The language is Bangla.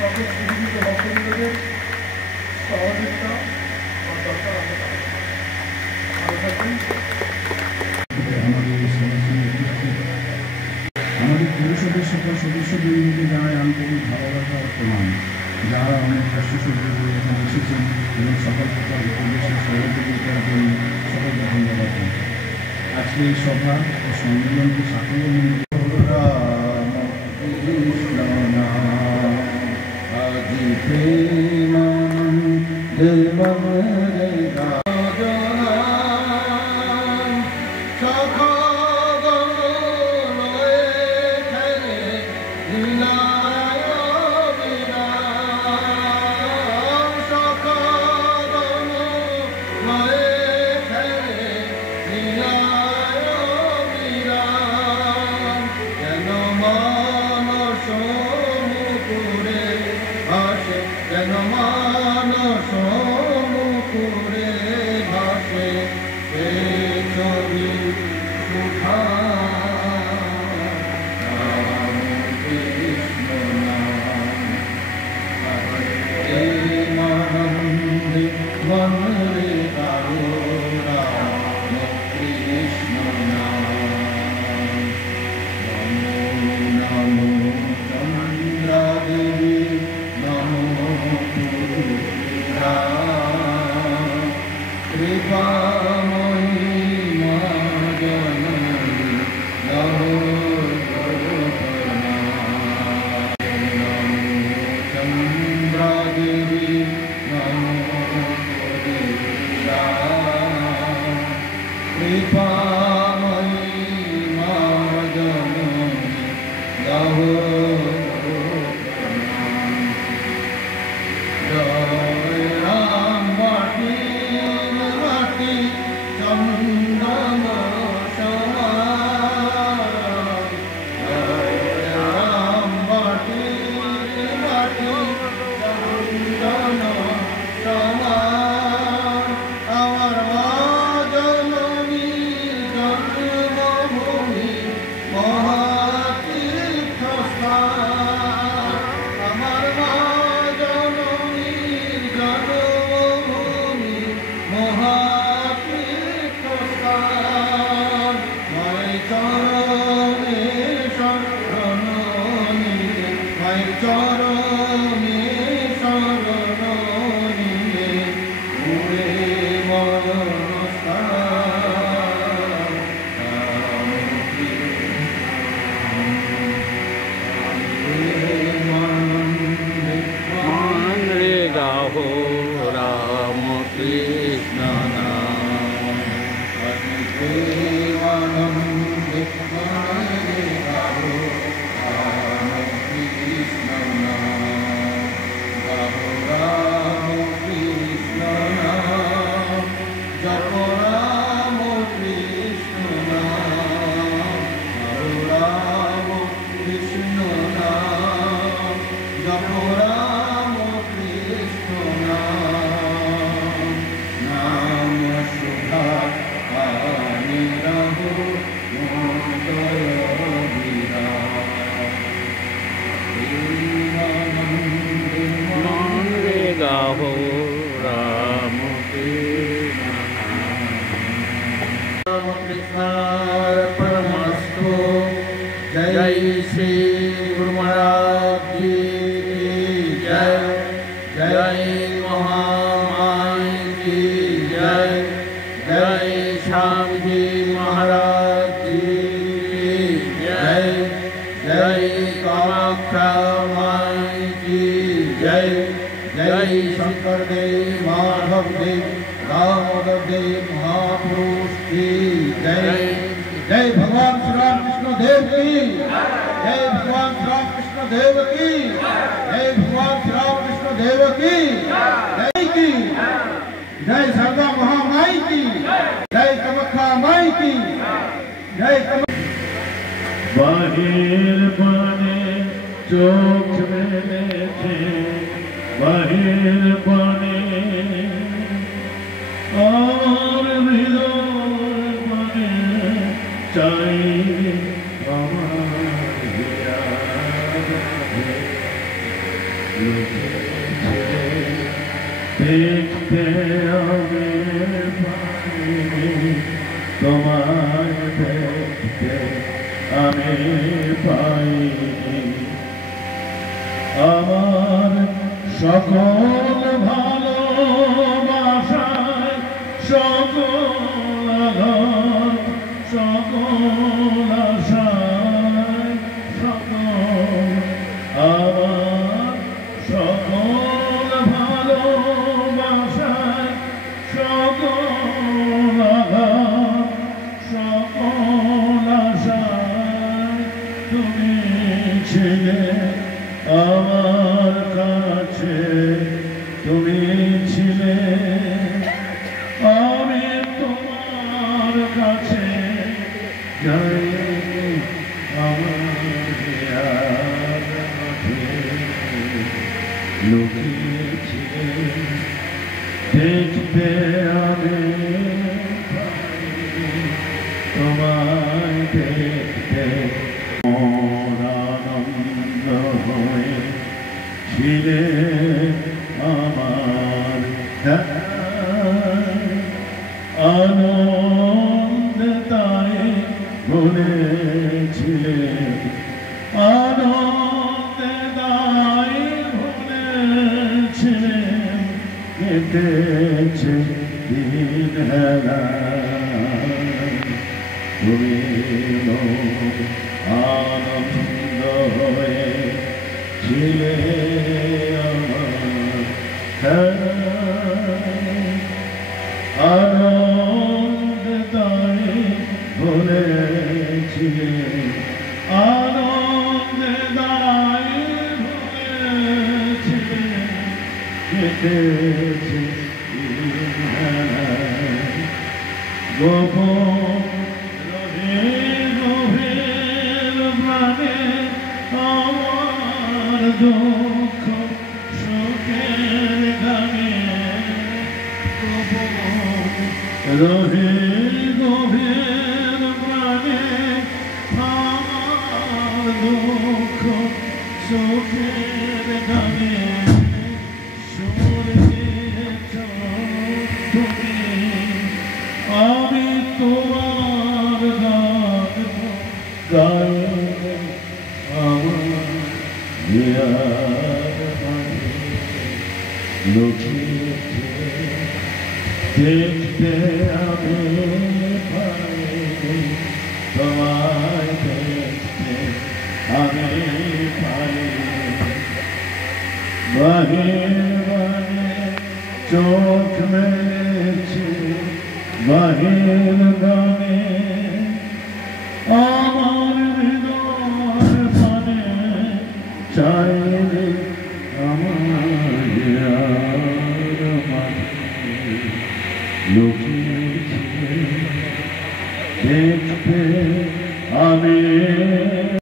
সকল সুবিধিত ভক্তবৃন্দদের সহযোগিতা ও দরকার আছে। ভালো থাকুন। আমাদের পরিষদের সকল সদস্যবৃন্দকে জানাই আন্তরিক ভালোবাসা ও প্রণাম, যারা অনেক কষ্ট সহ্য করে এখানে এসেছেন এবং সকল প্রকার উপদেশের সহযোগিতার জন্য সকলকে ধন্যবাদ। আজকে এই সভা ও সম্মেলনকে সাফল্যমণ্ডিত দেখতে আমি পাইনি, তোমায় দেখতে আমি পাইনি। আমার সকল ভালোবাসায় সকল আঘাত সকল আশায় সকল আমার সকল ভালোবাসায় সকল আঘাত সকল আশায় তুমি ছিলে আমার কাছে, তুমি ছিলে আমি তোমার কাছে যাই আমার লুকিয়েছিলে দেখতে আমি পাইনি, তোমায় দেখতে আনন্দ হয়ে ছিলে আমার আনন্দে তাই ভুলেছিলে, আনন্দে তাই ভুলেছিলে, কেটেছে দিন হেলা তুমি আনন্দ হয়ে ছিলে আমার আনন্দ তাই ভুলেছিলে, আনন্দ তাই ভুলেছিলে, কেটেছে গোপন গভীর প্রাণে আমার দুঃখ সুখের গানে, রহে গভীর প্রাণে আমার দুঃখ সুখের গানে সুর দিয়েছ তুমি, আমি তোমার গান গাই আমার লুকিয়েছে দেখতে আমি পাইনি, তোমায় দেখতে আমি পাইনি। বাহির বানে চোখ মেলেছে বাহির গানে আমার হৃদয় পানে চাইলে আমার লুকিয়েছে দেখতে আমি